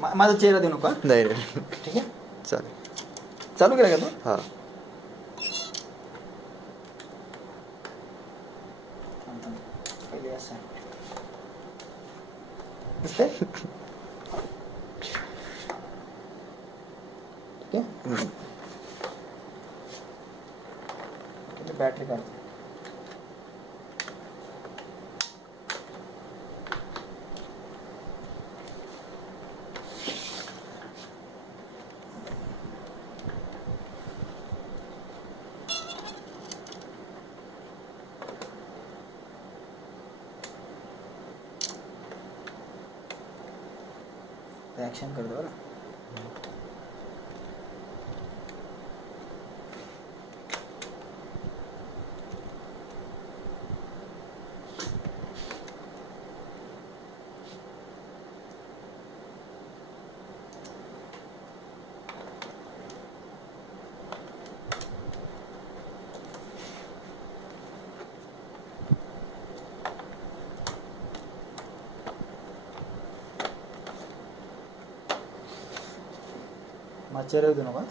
माझा चेहरा देऊ नका. नाही नाही ठीक आहे चालेल. चालू केला का तो? हां पहिले असं दिसतंय. ठीक आहे बॅटरी काढतो. ॲक्शन करतो बरं. माझा चेहरा देऊ नका.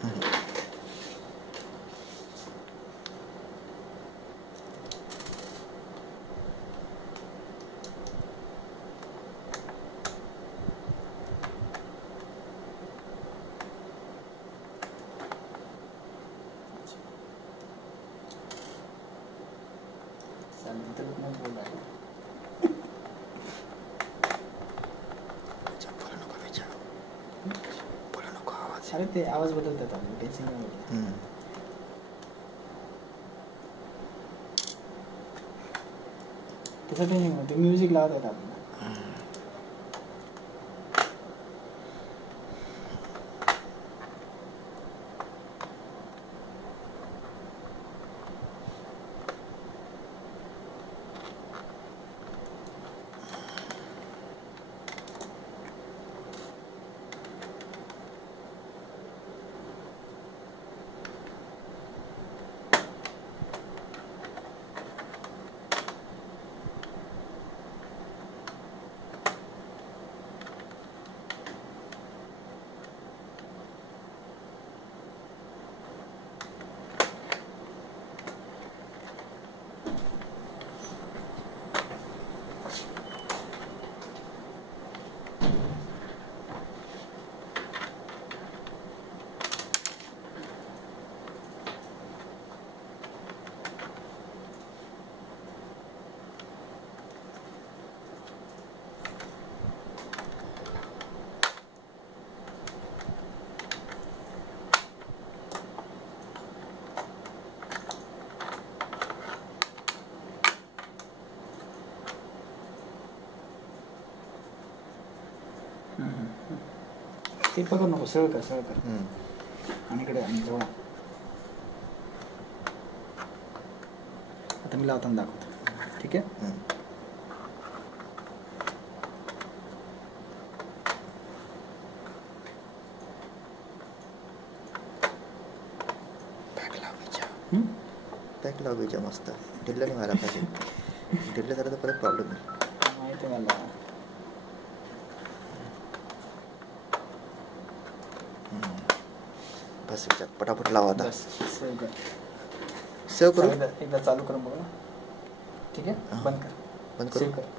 अरे ते आवाज बदलतात आपण टेन्शन नाही घेत. तसं टेन्शन नाही. ते म्युझिक लावत आहेत आपण. ते पकड नको. सरळ कर सरळ कर. आणि इकडे आणि जवळ. आता मी लावताना दाखवतो. ठीक आहे. पॅक लावायच्या मस्त. ढिल्ला नाही व्हायला पाहिजे. ढिल्ला झालं तर परत प्रॉब्लेम नाही. माहिती आहे मला. बस विचार पटापट लावा आता. सेव्ह कर. सेव्ह करू. एकदा चालू करून बघा. ठीक आहे. बंद कर. बंद करू. सेव्ह कर.